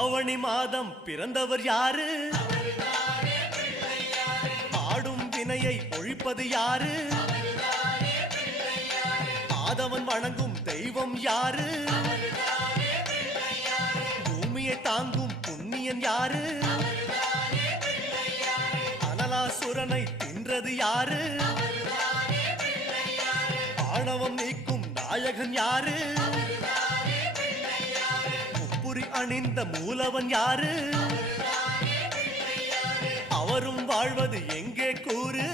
ஆவணி மாதம் பிறந்தவர் யாரு? ஆடும் வினையை ஒழிப்பது யாரு? ஆதவன் வணங்கும் தெய்வம் யாரு? பூமியை தாங்கும் புண்ணியன் யாரு? அனலாசுரனை தின்றது யாரு? ஆணவம் நீக்கும் நாயகன் யாரு? முப்புரி அணிந்த மூலவன் யாரு? அவரும் வாழ்வது எங்கே கூறு?